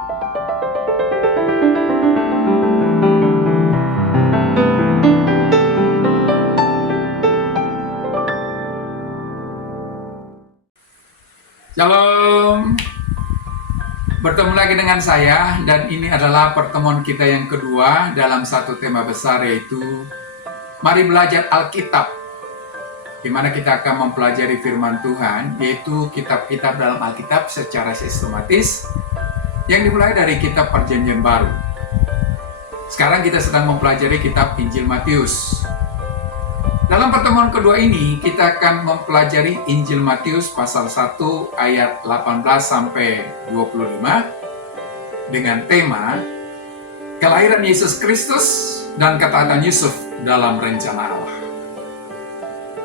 Shalom, bertemu lagi dengan saya, dan ini adalah pertemuan kita yang kedua dalam satu tema besar, yaitu Mari Belajar Alkitab, di mana kita akan mempelajari firman Tuhan, yaitu kitab-kitab dalam Alkitab secara sistematis, yang dimulai dari kitab Perjanjian Baru. Sekarang kita sedang mempelajari kitab Injil Matius. Dalam pertemuan kedua ini, kita akan mempelajari Injil Matius pasal 1 ayat 18 sampai 25 dengan tema Kelahiran Yesus Kristus dan Ketaatan Yusuf dalam Rencana Allah.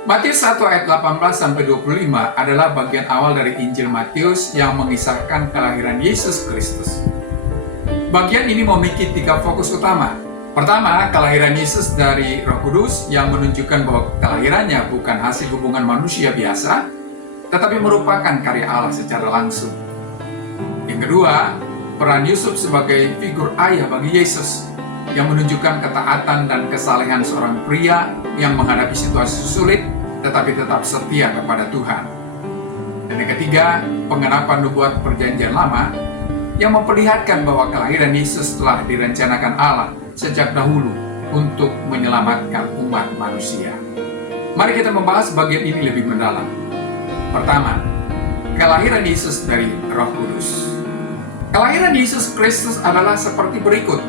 Matius 1 ayat 18 sampai 25 adalah bagian awal dari Injil Matius yang mengisahkan kelahiran Yesus Kristus. Bagian ini memiliki 3 fokus utama. Pertama, kelahiran Yesus dari Roh Kudus yang menunjukkan bahwa kelahirannya bukan hasil hubungan manusia biasa, tetapi merupakan karya Allah secara langsung. Yang kedua, peran Yusuf sebagai figur ayah bagi Yesus yang menunjukkan ketaatan dan kesalehan seorang pria yang menghadapi situasi sulit tetapi tetap setia kepada Tuhan. Dan yang ketiga, pengenapan nubuat Perjanjian Lama yang memperlihatkan bahwa kelahiran Yesus telah direncanakan Allah sejak dahulu untuk menyelamatkan umat manusia. Mari kita membahas bagian ini lebih mendalam. Pertama, kelahiran Yesus dari Roh Kudus. Kelahiran Yesus Kristus adalah seperti berikut.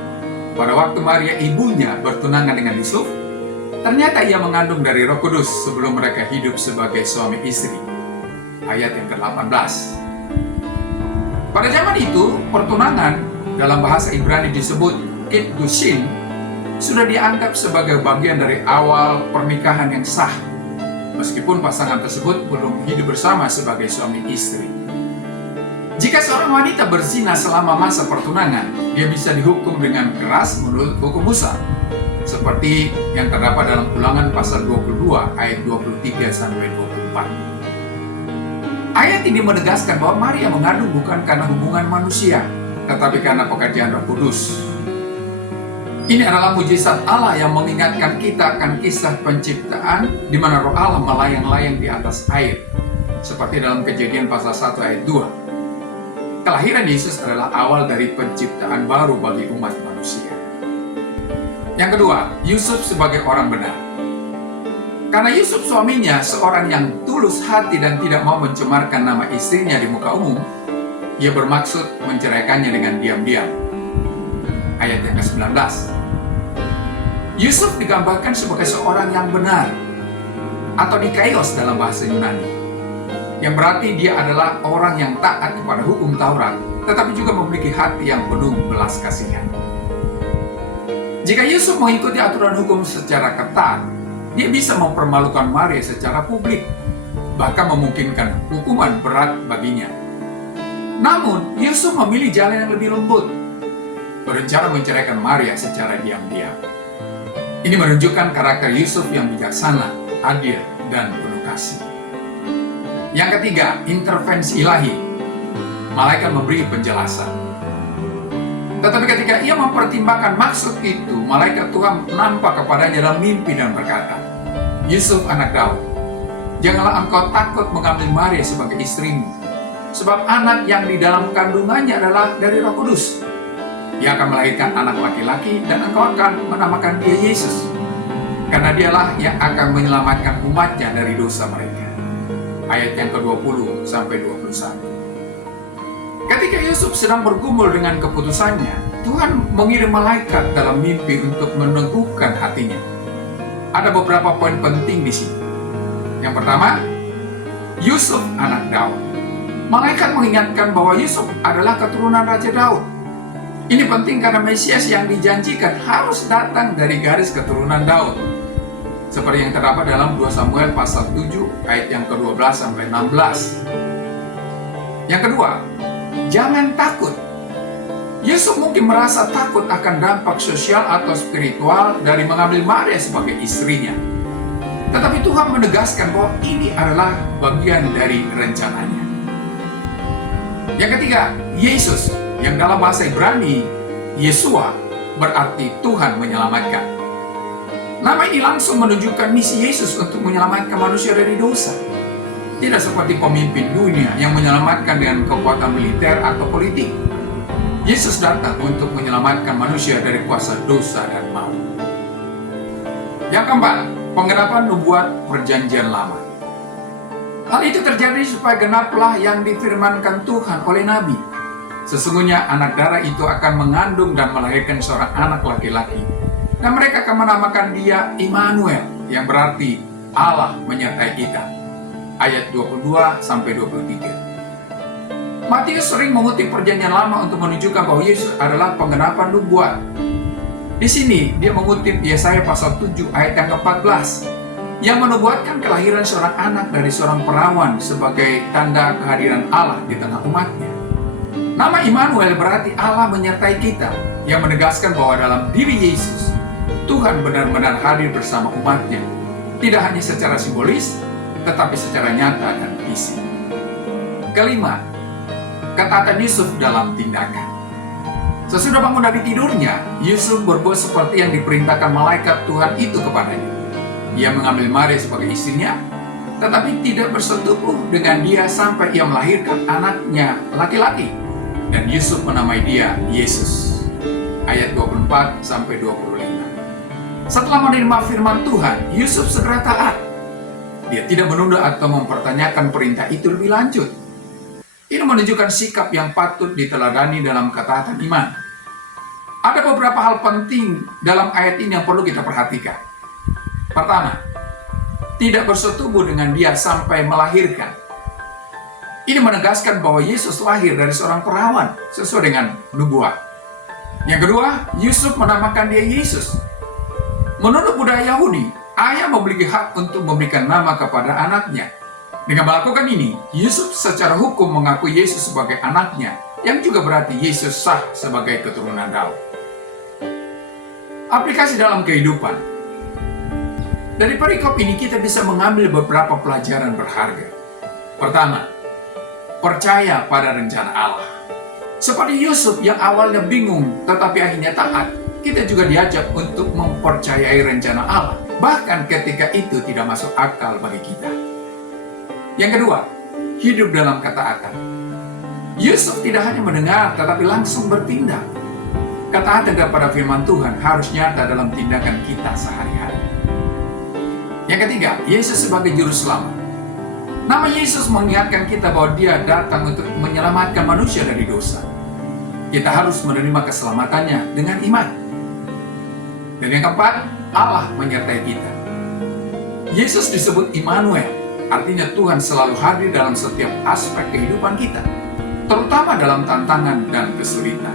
Pada waktu Maria ibunya bertunangan dengan Yusuf, ternyata ia mengandung dari Roh Kudus sebelum mereka hidup sebagai suami istri. Ayat yang ke-18. Pada zaman itu, pertunangan dalam bahasa Ibrani disebut Kiddushin sudah dianggap sebagai bagian dari awal pernikahan yang sah, meskipun pasangan tersebut belum hidup bersama sebagai suami istri. Jika seorang wanita berzina selama masa pertunangan, dia bisa dihukum dengan keras menurut hukum Musa, seperti yang terdapat dalam Ulangan pasal 22 ayat 23-24. Ayat ini menegaskan bahwa Maria mengandung bukan karena hubungan manusia, tetapi karena pekerjaan Roh Kudus. Ini adalah mujizat Allah yang mengingatkan kita akan kisah penciptaan di mana Roh Allah melayang-layang di atas air, seperti dalam Kejadian pasal 1 ayat 2. Kelahiran Yesus adalah awal dari penciptaan baru bagi umat manusia. Yang kedua, Yusuf sebagai orang benar. Karena Yusuf suaminya seorang yang tulus hati dan tidak mau mencemarkan nama istrinya di muka umum, ia bermaksud menceraikannya dengan diam-diam. Ayat yang ke-19. Yusuf digambarkan sebagai seorang yang benar, atau dikaios dalam bahasa Yunani, yang berarti dia adalah orang yang taat kepada hukum Taurat, tetapi juga memiliki hati yang penuh belas kasihan. Jika Yusuf mengikuti aturan hukum secara ketat, dia bisa mempermalukan Maria secara publik, bahkan memungkinkan hukuman berat baginya. Namun, Yusuf memilih jalan yang lebih lembut, berencana menceraikan Maria secara diam-diam. Ini menunjukkan karakter Yusuf yang bijaksana, adil, dan penuh kasih. Yang ketiga, intervensi ilahi. Malaikat memberi penjelasan. Tetapi ketika ia mempertimbangkan maksud itu, malaikat Tuhan nampak kepadanya dalam mimpi dan berkata, Yusuf anak Daud, janganlah engkau takut mengambil Maria sebagai istrimu, sebab anak yang di dalam kandungannya adalah dari Roh Kudus. Ia akan melahirkan anak laki-laki dan engkau akan menamakan dia Yesus, karena dialah yang akan menyelamatkan umatnya dari dosa mereka. Ayat yang ke-20 sampai 21. Ketika Yusuf sedang bergumul dengan keputusannya, Tuhan mengirim malaikat dalam mimpi untuk meneguhkan hatinya. Ada beberapa poin penting di sini. Yang pertama, Yusuf anak Daud. Malaikat mengingatkan bahwa Yusuf adalah keturunan Raja Daud. Ini penting karena Mesias yang dijanjikan harus datang dari garis keturunan Daud, seperti yang terdapat dalam 2 Samuel pasal 7 ayat yang ke-12 sampai 16. Yang kedua, jangan takut. Yusuf mungkin merasa takut akan dampak sosial atau spiritual dari mengambil Maria sebagai istrinya. Tetapi Tuhan menegaskan bahwa ini adalah bagian dari rencananya. Yang ketiga, Yesus yang dalam bahasa Ibrani, Yeshua, berarti Tuhan menyelamatkan. Nama ini langsung menunjukkan misi Yesus untuk menyelamatkan manusia dari dosa. Tidak seperti pemimpin dunia yang menyelamatkan dengan kekuatan militer atau politik. Yesus datang untuk menyelamatkan manusia dari kuasa dosa dan maut. Yang keempat, pengenapan nubuat perjanjian lama. Hal itu terjadi supaya genaplah yang difirmankan Tuhan oleh Nabi. Sesungguhnya anak darah itu akan mengandung dan melahirkan seorang anak laki-laki. Dan mereka akan menamakan dia Immanuel, yang berarti Allah menyertai kita. Ayat 22-23. Matius sering mengutip perjanjian lama untuk menunjukkan bahwa Yesus adalah penggenapan nubuat. Di sini dia mengutip Yesaya pasal 7 ayat yang ke-14 yang menubuatkan kelahiran seorang anak dari seorang perawan sebagai tanda kehadiran Allah di tengah umatnya. Nama Immanuel berarti Allah menyertai kita, yang menegaskan bahwa dalam diri Yesus, Tuhan benar-benar hadir bersama umatnya, tidak hanya secara simbolis, tetapi secara nyata dan fisik. Kelima, ketaatan Yusuf dalam tindakan. Sesudah bangun dari tidurnya, Yusuf berbuat seperti yang diperintahkan malaikat Tuhan itu kepadanya. Ia mengambil Maria sebagai istrinya, tetapi tidak bersetubuh dengan dia sampai ia melahirkan anaknya laki-laki. Dan Yusuf menamai dia Yesus. Ayat 24-25. Setelah menerima firman Tuhan, Yusuf segera taat. Dia tidak menunda atau mempertanyakan perintah itu lebih lanjut. Ini menunjukkan sikap yang patut diteladani dalam ketaatan iman. Ada beberapa hal penting dalam ayat ini yang perlu kita perhatikan. Pertama, tidak bersetubuh dengan dia sampai melahirkan. Ini menegaskan bahwa Yesus lahir dari seorang perawan sesuai dengan nubuat. Yang kedua, Yusuf menamakan dia Yesus. Menurut budaya Yahudi, ayah memiliki hak untuk memberikan nama kepada anaknya. Dengan melakukan ini, Yusuf secara hukum mengakui Yesus sebagai anaknya, yang juga berarti Yesus sah sebagai keturunan Daud. Aplikasi dalam kehidupan. Dari perikop ini kita bisa mengambil beberapa pelajaran berharga. Pertama, percaya pada rencana Allah. Seperti Yusuf yang awalnya bingung tetapi akhirnya taat, kita juga diajak untuk mempercayai rencana Allah, bahkan ketika itu tidak masuk akal bagi kita. Yang kedua, hidup dalam ketaatan. Yusuf tidak hanya mendengar tetapi langsung bertindak. Ketaatan kepada firman Tuhan harus nyata dalam tindakan kita sehari-hari. Yang ketiga, Yesus sebagai juru selamat. Nama Yesus mengingatkan kita bahwa dia datang untuk menyelamatkan manusia dari dosa. Kita harus menerima keselamatannya dengan iman. Dan yang keempat, Allah menyertai kita. Yesus disebut Immanuel, artinya Tuhan selalu hadir dalam setiap aspek kehidupan kita, terutama dalam tantangan dan kesulitan.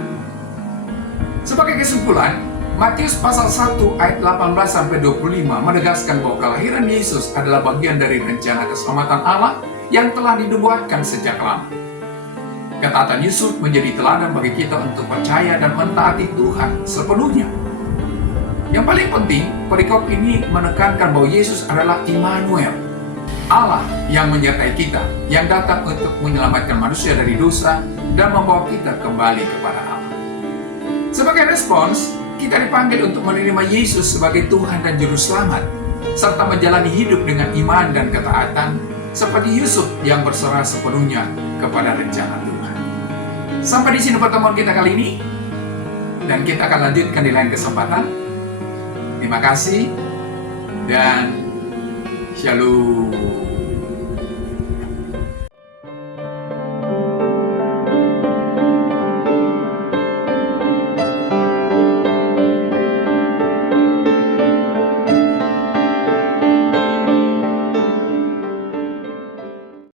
Sebagai kesimpulan, Matius pasal 1 ayat 18-25 menegaskan bahwa kelahiran Yesus adalah bagian dari rencana keselamatan Allah yang telah dinubuatkan sejak lama. Ketaatan Yusuf menjadi teladan bagi kita untuk percaya dan mentaati Tuhan sepenuhnya. Yang paling penting, perikop ini menekankan bahwa Yesus adalah Immanuel, Allah yang menyertai kita, yang datang untuk menyelamatkan manusia dari dosa dan membawa kita kembali kepada Allah. Sebagai respons, kita dipanggil untuk menerima Yesus sebagai Tuhan dan Juru Selamat, serta menjalani hidup dengan iman dan ketaatan, seperti Yusuf yang berserah sepenuhnya kepada rencana Tuhan. Sampai di sini pertemuan kita kali ini, dan kita akan lanjutkan di lain kesempatan. Terima kasih, dan Shalom.